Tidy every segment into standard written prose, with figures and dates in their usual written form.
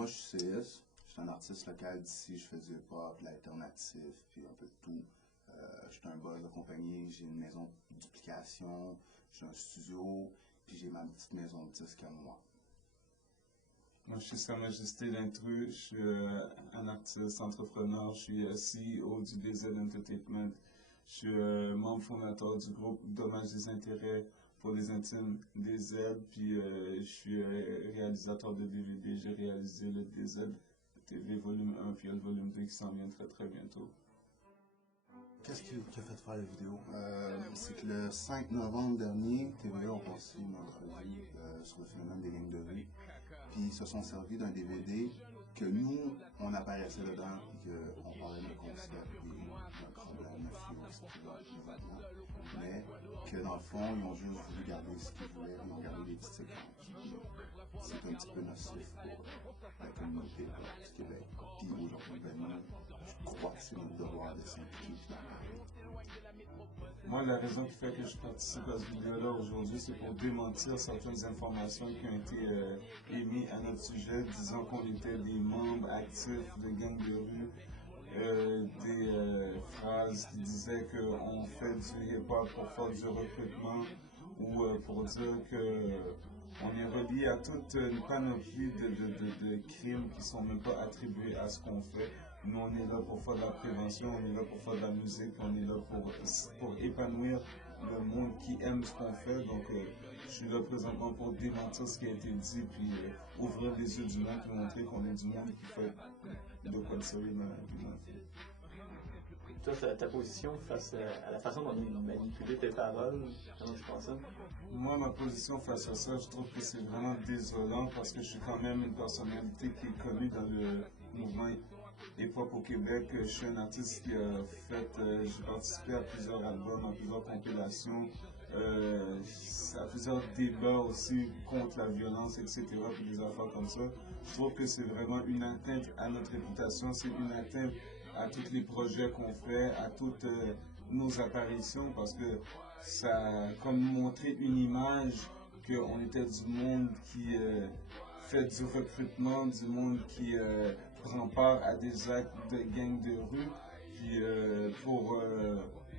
Moi, je suis CS, je suis un artiste local d'ici, je fais du hip-hop, de l'alternatif, puis un peu de tout. Je suis un boss de compagnie, j'ai une maison de duplication, j'ai un studio, puis j'ai ma petite maison de disques à moi. Moi, je suis Sa Majesté l'Intrus, je suis un artiste, entrepreneur, je suis CEO du BZ Entertainment, je suis membre fondateur du groupe Dommage des intérêts pour les intimes des Z, puis je suis réalisateur de DVD, j'ai réalisé le DZ TV volume 1, puis il y a le volume 2 qui s'en vient très très bientôt. Qu'est-ce qui a fait faire la vidéo? C'est que le 5 novembre dernier, TVA ont passé une entrevue sur le phénomène des lignes de rue. Puis ils se sont servis d'un DVD que nous, on apparaissait dedans et qu'on parlait de concept et d'un problème influence mais que dans le fond, ils ont juste voulu garder ce qu'ils voulaient, ils ont gardé des petites séquences. C'est un petit peu nocif pour la communauté du Québec. Puis aujourd'hui, ben, nous, je crois que c'est notre devoir de s'impliquer finalement. Moi, la raison qui fait que je participe à cette vidéo-là aujourd'hui, c'est pour démentir certaines informations qui ont été émises à notre sujet, disant qu'on était des membres actifs de gangs de rue, des phrases qui disaient qu'on fait du hip-hop pour faire du recrutement ou pour dire qu'on est relié à toute une panoplie de crimes qui ne sont même pas attribués à ce qu'on fait. Nous, on est là pour faire de la prévention, on est là pour faire de la musique, on est là pour épanouir le monde qui aime ce qu'on fait. Donc, je suis là présentement pour démentir ce qui a été dit, puis ouvrir les yeux du monde, puis montrer qu'on est du monde qui fait de quoi de sérieux dans la vie. Toi, ta position face à la façon dont on manipule tes paroles, comment tu penses ça? Moi, ma position face à ça, je trouve que c'est vraiment désolant parce que je suis quand même une personnalité qui est connue dans le mouvement hip-hop au Québec. Je suis un artiste qui a fait, j'ai participé à plusieurs albums, à plusieurs compilations, à plusieurs débats aussi contre la violence, etc., puis des affaires comme ça. Je trouve que c'est vraiment une atteinte à notre réputation, c'est une atteinte à tous les projets qu'on fait, à toutes nos apparitions, parce que ça a comme montré une image qu'on était du monde qui fait du recrutement, du monde qui prend part à des actes de gangs de rue, puis pour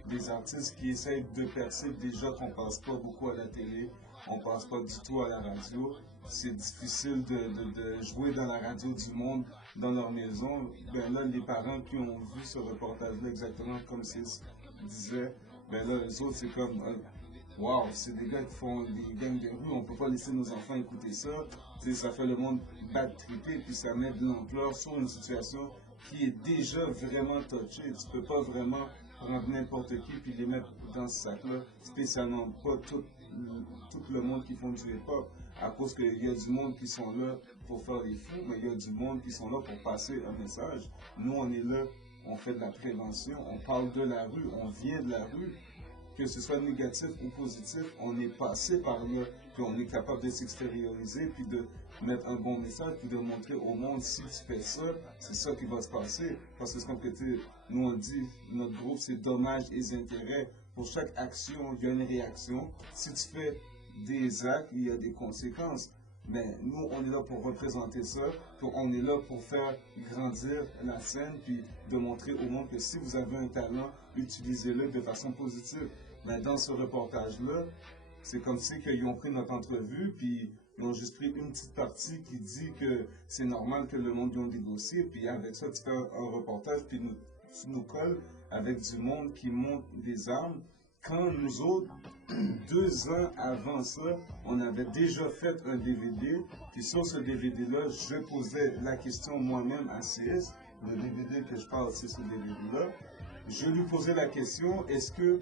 des artistes qui essayent de percer, déjà qu'on passe pas beaucoup à la télé, on passe pas du tout à la radio. C'est difficile de jouer dans la radio du monde, dans leur maison. Ben là, les parents qui ont vu ce reportage-là exactement comme c'est disait, ben là, les autres, c'est comme, wow, c'est des gars qui font des gangs de rue, on peut pas laisser nos enfants écouter ça. T'sais, ça fait le monde bad tripper, puis ça met de l'ampleur sur une situation qui est déjà vraiment touchée. Tu peux pas vraiment prendre n'importe qui puis les mettre dans ce sac-là, spécialement pas tout le monde qui font du hip-hop, à cause qu'il y a du monde qui sont là pour faire les fous, mais il y a du monde qui sont là pour passer un message. Nous, on est là, on fait de la prévention, on parle de la rue, on vient de la rue. Que ce soit négatif ou positif, on est passé par là, puis on est capable de s'extérioriser, puis de mettre un bon message, puis de montrer au monde, si tu fais ça, c'est ça qui va se passer. Parce que comme que nous on dit, notre groupe c'est dommages et intérêts. Pour chaque action, il y a une réaction. Si tu fais des actes, il y a des conséquences. Mais nous, on est là pour représenter ça, puis on est là pour faire grandir la scène, puis de montrer au monde que si vous avez un talent, utilisez-le de façon positive. Mais dans ce reportage-là, c'est comme si qu'ils ont pris notre entrevue, puis ils ont juste pris une petite partie qui dit que c'est normal que le monde y ait des dossiers, puis avec ça, tu fais un reportage, puis tu nous colles avec du monde qui monte des armes. Quand nous autres, 2 ans avant ça, on avait déjà fait un DVD, puis sur ce DVD-là, je posais la question moi-même à CS, le DVD que je parle, c'est ce DVD-là. Je lui posais la question, est-ce que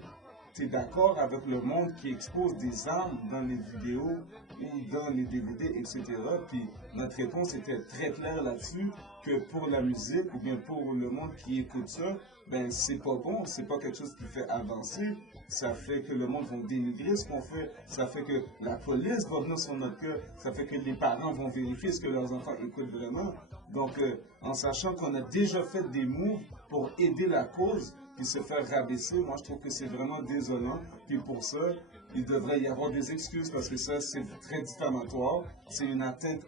tu es d'accord avec le monde qui expose des armes dans les vidéos ou dans les DVD, etc. Puis notre réponse était très claire là-dessus, que pour la musique ou bien pour le monde qui écoute ça, ben c'est pas bon, c'est pas quelque chose qui fait avancer. Ça fait que le monde va dénigrer ce qu'on fait, ça fait que la police va venir sur notre cœur, ça fait que les parents vont vérifier ce que leurs enfants écoutent vraiment. Donc, en sachant qu'on a déjà fait des moves pour aider la cause, puis se faire rabaisser, moi je trouve que c'est vraiment désolant. Puis pour ça, il devrait y avoir des excuses parce que ça, c'est très diffamatoire. C'est une atteinte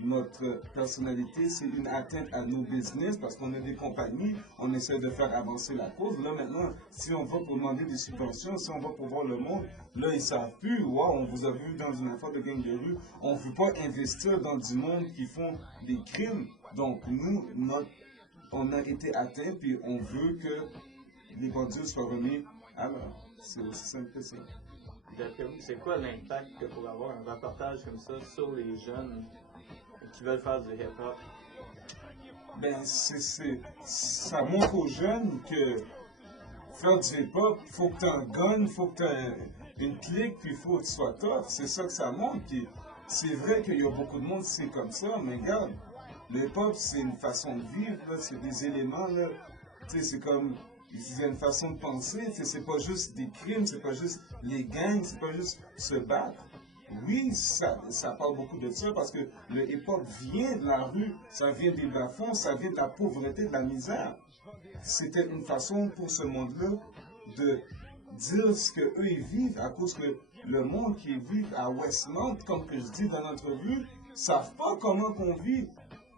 notre personnalité, c'est une atteinte à nos business parce qu'on est des compagnies, on essaie de faire avancer la cause. Là maintenant, si on va pour demander des subventions, si on va pour voir le monde, là ils savent plus, wow, on vous a vu dans une affaire de gang de rue, on ne veut pas investir dans du monde qui font des crimes. Donc nous, on a été atteints puis on veut que les bandits soient remis à l'heure. C'est aussi simple que ça. D'après vous, c'est quoi l'impact que pour avoir un reportage comme ça sur les jeunes qui veulent faire du hip-hop? Ben, ça montre aux jeunes que faire du hip-hop, il faut que tu aies un gun, il faut que tu aies une clique, puis il faut que tu sois tough. C'est ça que ça montre. Puis c'est vrai qu'il y a beaucoup de monde qui c'est comme ça, mais regarde, le hip-hop, c'est une façon de vivre, c'est des éléments, là. Tu sais, c'est comme, il y a une façon de penser, c'est pas juste des crimes, c'est pas juste les gangs, c'est pas juste se battre. Oui, ça parle beaucoup de ça parce que le hip-hop vient de la rue, ça vient des bas-fonds, ça vient de la pauvreté, de la misère. C'était une façon pour ce monde-là de dire ce qu'eux ils vivent à cause que le monde qui vit à Westmount, comme que je dis dans l'entrevue, ne savent pas comment qu'on vit.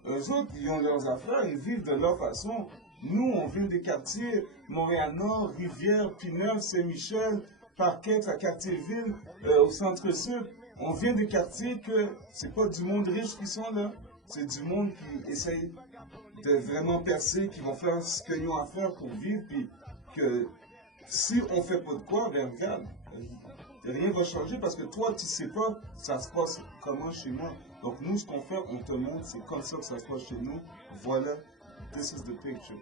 Eux autres, ils ont leurs affaires, ils vivent de leur façon. Nous, on vit des quartiers, Montréal-Nord, Rivière, Pineuve, Saint-Michel, Parquet, à Quartier-Ville, au Centre-Sud. On vient des quartiers que c'est pas du monde riche qui sont là, c'est du monde qui essaye de vraiment percer, qui vont faire ce qu'ils ont à faire pour vivre, puis que si on fait pas de quoi, ben regarde, rien va changer parce que toi, tu sais pas ça se passe comment chez moi. Donc nous, ce qu'on fait, on te montre, c'est comme ça que ça se passe chez nous. Voilà, this is the picture.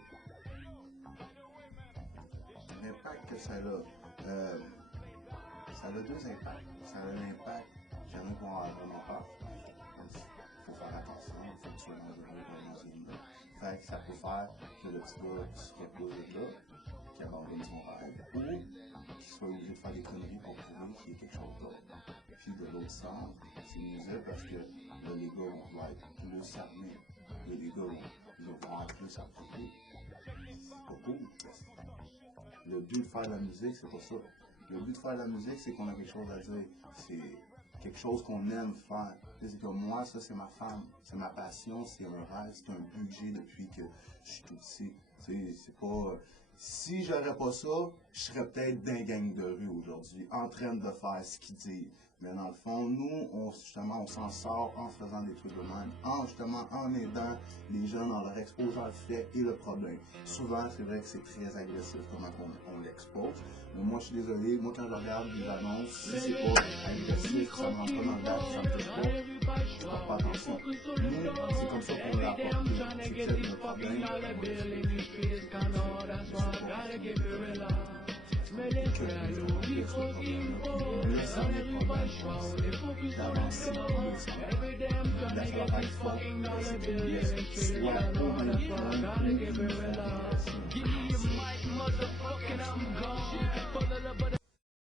L'impact que ça a deux impacts. Ça a l'impact, j'aimerais qu'on a vraiment peur. Il faut faire attention, il faut que tu sois dans une zone-là. Fait que ça peut faire que le petit gars qui se repose là, qui abandonne son rêve, ou qu'il soit obligé de faire des conneries pour prouver qu'il y a quelque chose d'autre. Puis de l'autre sens, c'est mieux parce que là, les gars vont vouloir être plus armés. Là, les gars vont être plus appliqués. C'est pas cool. Le but de faire de la musique, c'est pas ça. Le but de faire de la musique, c'est qu'on a quelque chose à dire. C'est quelque chose qu'on aime faire. C'est comme moi, ça, c'est ma femme. C'est ma passion, c'est un rêve, c'est un but que j'ai depuis que je suis tout petit. C'est pas... Si j'aurais pas ça, je serais peut-être d'un gang de rue aujourd'hui, en train de faire ce qu'ils disent. Mais dans le fond, nous, on s'en sort en faisant des trucs de même, en aidant les jeunes dans leur exposure fait et le problème. Souvent, c'est vrai que c'est très agressif comment on l'expose. Mais moi, je suis désolé, moi, quand je regarde des annonces, si c'est pas agressif, ça me rentre pas dans le date, ça me touche pas, je porte pas attention. Nous, c'est comme ça qu'on l'a apporté. C'est peut-être le problème. That's what I thought. Yes,